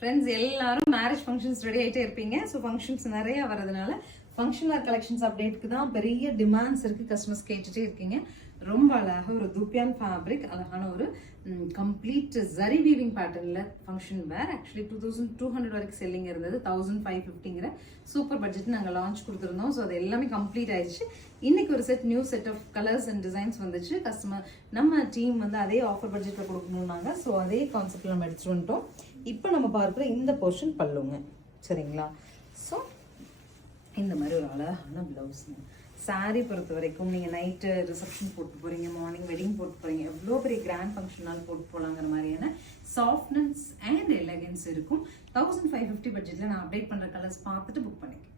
Friends எல்லாரும் marriage functions ready ஆகிட்டே இருப்பீங்க. ஸோ ஃபங்க்ஷன்ஸ் நிறைய வரதுனால ஃபங்க்ஷன் வேர் கலெக்ஷன்ஸ் அப்டேட்டுக்கு தான் பெரிய டிமாண்ட்ஸ் இருக்குது. கஸ்டமர்ஸ் கேட்டுகிட்டே இருக்கீங்க. ரொம்ப அழகாக ஒரு துப்பியான் ஃபேப்ரிக், அழகான ஒரு கம்ப்ளீட் ஜரி வீவிங் பேட்டர்னில் ஃபங்க்ஷன் வேர். ஆக்சுவலி 2200 வரைக்கும் செல்லிங் இருந்தது. 1550ங்கிற சூப்பர் பட்ஜெட் நாங்கள் லான்ச் கொடுத்துருந்தோம். ஸோ அது எல்லாமே கம்ப்ளீட் ஆயிடுச்சு. இன்னைக்கு ஒரு new set of colours and designs வந்துச்சு. நம்ம டீம் வந்து அதே ஆஃபர் பட்ஜெட்டில் கொடுக்கணும்னாங்க. ஸோ அதே கான்செப்டில் நம்ம எடுத்துட்டு வந்துட்டோம். இப்போ நம்ம பார்க்குற இந்த போர்ஷன் பல்லுங்க, சரிங்களா? ஸோ இந்த மாதிரி ஒரு அழகான ப்ளவுஸுங்க. சாரீ பொறுத்த வரைக்கும் நீங்கள் நைட்டு ரிசப்ஷன் போட்டு போகிறீங்க, மார்னிங் வெட்டிங் போட்டு போகிறீங்க, எவ்வளோ பெரிய கிராண்ட் ஃபங்க்ஷனால் போட்டு போகலாங்கிற மாதிரியான சாஃப்ட்னஸ் அண்ட் எலகன்ஸ் இருக்கும். 1550 பட்ஜெட்டில் நான் அப்டேட் பண்ணுற கலர்ஸ் பார்த்துட்டு புக் பண்ணிக்கிறேன்.